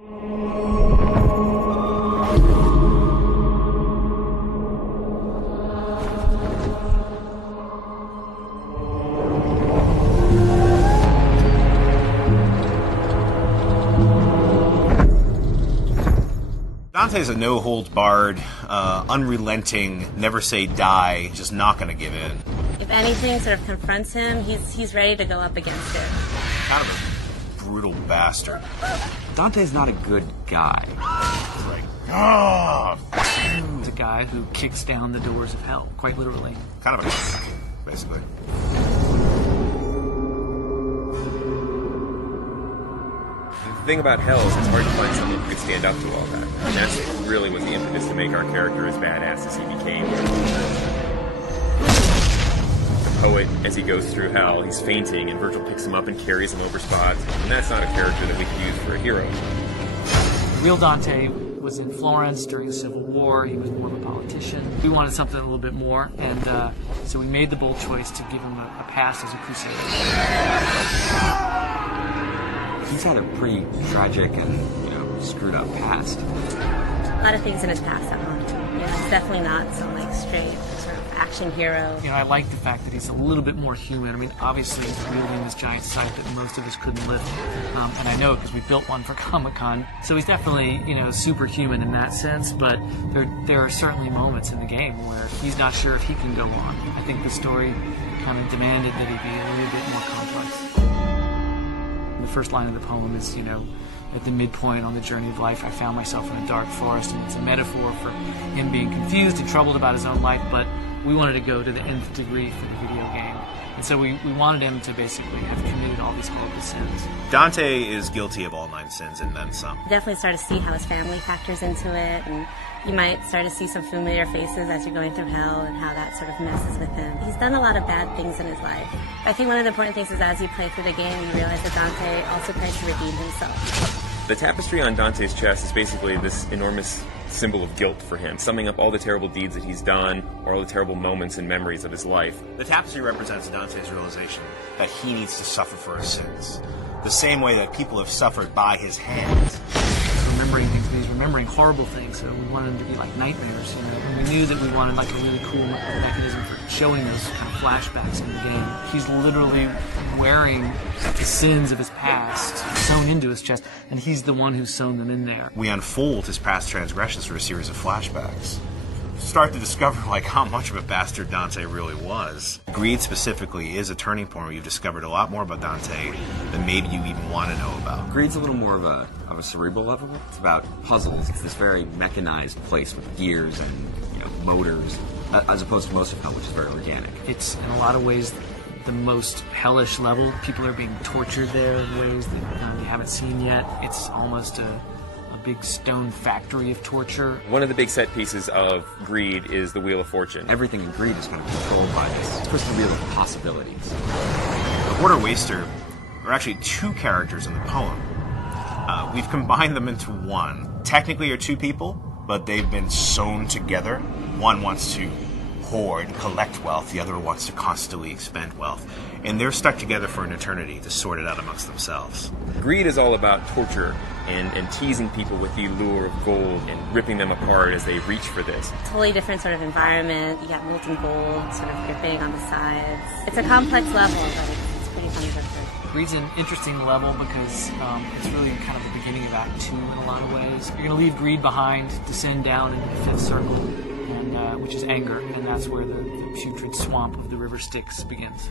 Dante's a no-holds-barred, unrelenting, never-say-die, just not going to give in. If anything sort of confronts him, he's ready to go up against it. Kind of a brutal bastard. Dante's not a good guy. He's like, ah! He's a guy who kicks down the doors of hell, quite literally. Kind of a basically. The thing about hell is it's hard to find someone who could stand up to all that. And that's really was the impetus to make our character as badass as he became. The poet, as he goes through hell, he's fainting, and Virgil picks him up and carries him over spots. And that's not a character that we could use for a hero. Real Dante was in Florence during the Civil War. He was more of a politician. We wanted something a little bit more, and so we made the bold choice to give him a past as a crusader. He's had a pretty tragic and, screwed up past. A lot of things in his past that haunted him. He's definitely not some straight sort of action hero. I like the fact that he's a little bit more human. I mean, obviously he's wielding this giant scythe that most of us couldn't lift, and I know because we built one for Comic-Con. So he's definitely, superhuman in that sense. But there are certainly moments in the game where he's not sure if he can go on. I think the story kind of demanded that he be a little bit more complex. The first line of the poem is, at the midpoint on the journey of life, I found myself in a dark forest, and it's a metaphor for him being confused and troubled about his own life, but we wanted to go to the nth degree for the video game. And so we wanted him to basically have committed all these horrible sins. Dante is guilty of all 9 sins and then some. You definitely start to see how his family factors into it, and you might start to see some familiar faces as you're going through hell and how that sort of messes with him. He's done a lot of bad things in his life. I think one of the important things is as you play through the game, you realize that Dante also tries to redeem himself. The tapestry on Dante's chest is basically this enormous symbol of guilt for him, summing up all the terrible deeds that he's done, or all the terrible moments and memories of his life. The tapestry represents Dante's realization that he needs to suffer for his sins, the same way that people have suffered by his hands. Remembering things, but he's remembering horrible things, so we wanted them to be like nightmares, And we knew that we wanted a really cool mechanism for showing those kind of flashbacks in the game. He's literally wearing the sins of his past sewn into his chest, and he's the one who's sewn them in there. We unfold his past transgressions through a series of flashbacks. Start to discover how much of a bastard Dante really was. Greed specifically is a turning point where you've discovered a lot more about Dante than maybe you even want to know about. Greed's a little more of a cerebral level. It's about puzzles. It's this very mechanized place with gears and motors, as opposed to most of hell, which is very organic. It's in a lot of ways the most hellish level. People are being tortured there in ways that you haven't seen yet. It's almost a big stone factory of torture. One of the big set pieces of Greed is the Wheel of Fortune. Everything in Greed is kind of controlled by this crystal wheel of possibilities. The Hoarder Waster are actually 2 characters in the poem. We've combined them into one. Technically are 2 people, but they've been sewn together. One wants to hoard, collect wealth, the other wants to constantly expend wealth. And they're stuck together for an eternity to sort it out amongst themselves. Greed is all about torture and teasing people with the allure of gold and ripping them apart as they reach for this. Totally different sort of environment. You got molten gold sort of dripping on the sides. It's a complex level, but it's pretty fun to go through. Greed's an interesting level because it's really kind of the beginning of Act 2 in a lot of ways. You're going to leave Greed behind, descend down into the 5th circle, and which is anger, and that's where the putrid swamp of the river Styx begins.